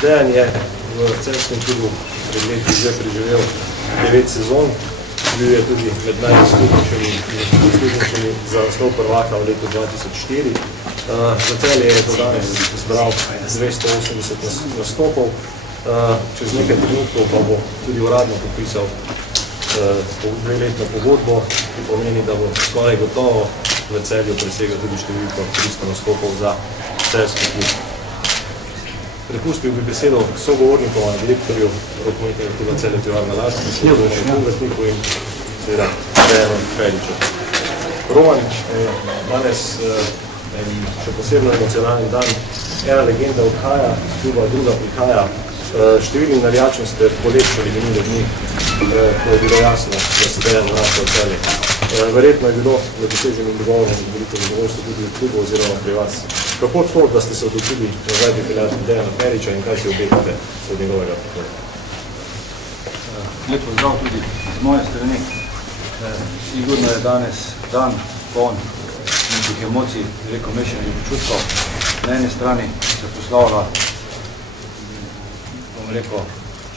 Dejan je v Celjskem klubu pred leti že preživel 9 sezon, bil je tudi med najizkušnejšimi za naslov prvaka v letu 2004. Za Celje je do danes zbral 280 nastopov, čez nekaj trenutkov pa bo tudi uradno podpisal dveletno pogodbo, ki pomeni, da bo skoraj gotovo v Celju presegel tudi številko 300 nastopov za Celjski klub. Prepustil bi besedo sogovornikoma, direktorju rokometnega kluba Celje Pivovarna Laško, Romanu Kungrtniku in seveda Dejanu Feriču. Roman, danes še posebno emocionalni dan, ena legenda odhaja iz kluba, druga prihaja. Številnim navijačem ste polepšali minule dni, ko je bilo jasno, da se Dejan vrača v Celje. Verjetno je bilo v doseženem dogovorom veliko zadovoljstvo tudi v klubu oziroma pri vas. Kako to, da ste se odločili nazaj pripeljati Dejana Feriča in kaj si obetate od njegovega prihoda? Lep pozdrav tudi z moje strani. Sigurno je danes dan poln nekih emocij, veliko mešanih občutkov. Na eni strani se proslavlja, bom rekel,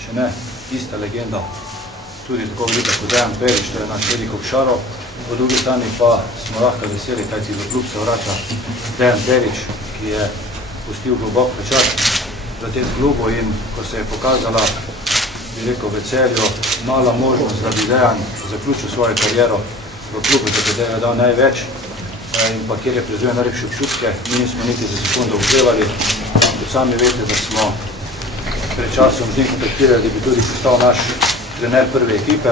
še ne ista legenda, tudi tako velika kot Dejan Ferič, to je naš Erik Obšarov. Po drugi strani pa smo lahko veseli, kajti v klub se vrača Dejan Ferič, ki je pustil globok pečat v tem klubu in ko se je pokazala, bi rekel, v Celju mala možnost, da bi Dejan zaključil svojo kariero v klubu, da bi Dejan dal največ in pa kjer je preživel najlepše občutke, mi nismo niti za sekundo ukrevali. Tudi sami veste, da smo pred časom z njim kontaktirali, da bi tudi postal naš trener prve ekipe,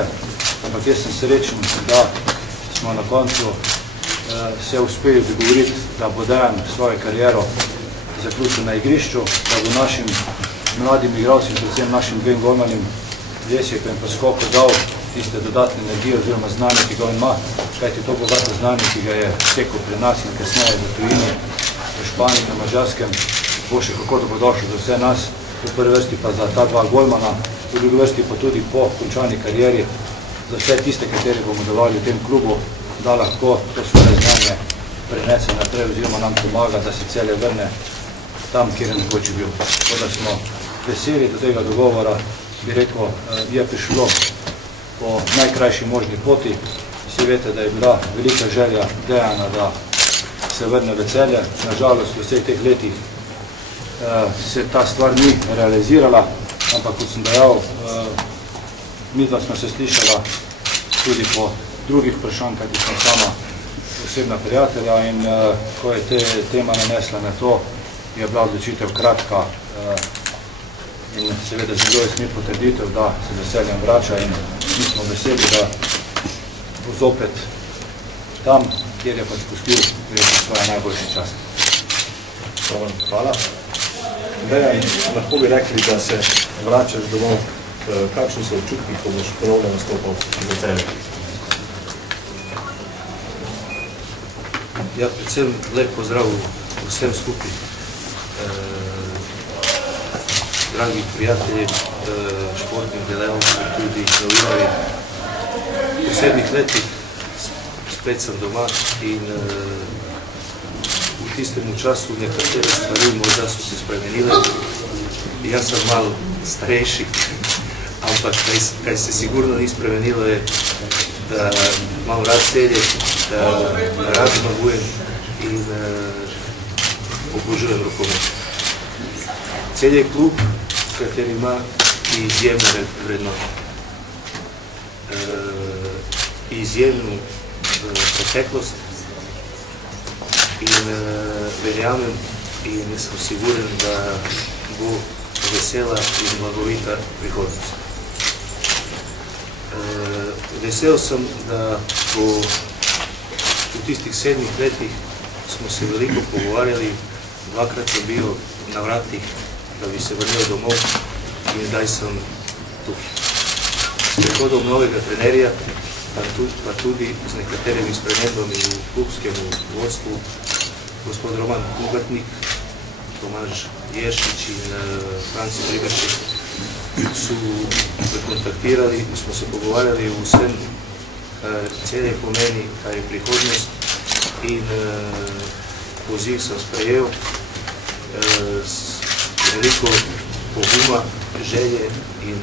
ampak jaz sem srečen, da smo na koncu se uspeli dogovoriti, da bo Dejan svojo kariero zaključil na igrišču, da bo našim mladim igralcem, predvsem našim dvem golmanim Lesjeku in pa Skoku dal tiste dodatne energije oziroma znanje, ki ga ima, kajti to bogato znanje, ki ga je tekel pri nas in kasneje v tujini, v Španiji, na Mađarskem, bo še kako dobrodošel za vse nas, v prvi vrsti pa za ta dva golmana, v drugi vrsti pa tudi po končani karieri, za vse tiste, kateri bomo delovali v tem klubu, da lahko to svoje znanje prenese naprej oziroma nam pomaga, da se Celje vrne tam, kjer je nekoč bil. Tako da smo veseli do tega dogovora, bi rekel, je prišlo po najkrajši možni poti. Vsi veste, da je bila velika želja Dejana, da se vrne v Celje. Nažalost, v vseh teh letih se ta stvar ni realizirala, ampak kot sem dejal, midva smo se slišala tudi po drugih vprašanj, kajti smo sama osebna prijatelja in ko je tema nanesla na to, je bila odločitev kratka in seveda z njegove smir potrditev, da se veseljem vrača in mi smo veseli, da bo zopet tam, kjer je pač pustil svoje najboljše čase. Hvala. Dejan, lahko bi rekli, da se vračaš domov. Kakšni so občutki, ko boš ponovno nastopal za Celje? Ja, predvsem lep pozdrav vsem skupaj. Dragi prijatelji, športnih delavcev, tudi novinarji. V 7 letih spet sem doma in v tistem času nekatere stvari morda so se spremenile. Jaz sem malo starejši, ampak kaj se sigurno ni spremenilo je, da imam rad Celje, da rad zmagujem in obožujem rokomet. Celje je klub, kateri ima izjemne vrednote, izjemno preteklost in verjamem in sem siguren, da bo vesela in blagovita prihodnost. Vesel sem, da po tistih 7 letih smo se veliko pogovarjali, dvakrat sem bil na vratih, da bi se vrnil domov in zdaj sem tukaj. S prihodom novega trenerja, pa tudi z nekaterimi spremembami v klubskem vodstvu, gospod Roman Kungrtnik, Tomaž Jeršič in Franc Pribršek su me kontaktirali in smo se pogovarjali o vsem, kar Celje pomeni, kar je prihodnost in poziv sem sprejel. veliko poguma, želje in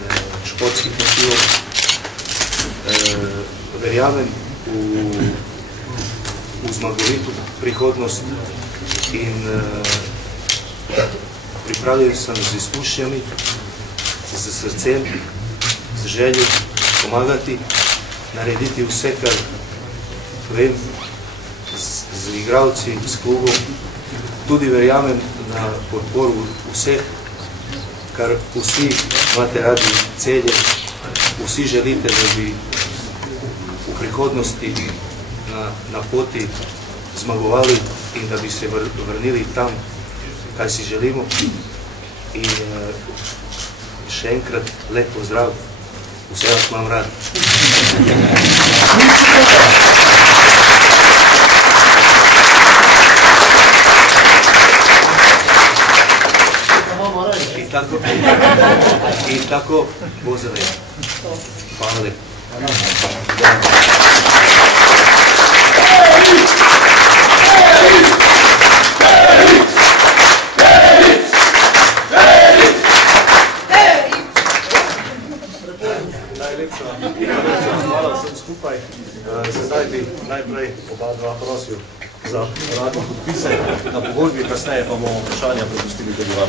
športskih motivov. Verjamem v zmagovitu prihodnost in pripravljen sem z izkušnjami, z srcem, z željo pomagati, narediti vse, kar vem, z igralci, s klubom. Tudi verjamem na podporu vseh, kar vsi imate radi celje, vsi želite, da bi v prihodnosti na poti zmagovali in da bi se vrnili tam, kaj si želimo. In še enkrat lep pozdrav, vse vas imam rad. I tako bo zeleno. Hvala lepo. Najlepša hvala vsem skupaj. Sedaj bi najprej oba dva prosil za uradne podpise na pogodbi, kasneje pa bomo vprašanja prepustili tudi vam.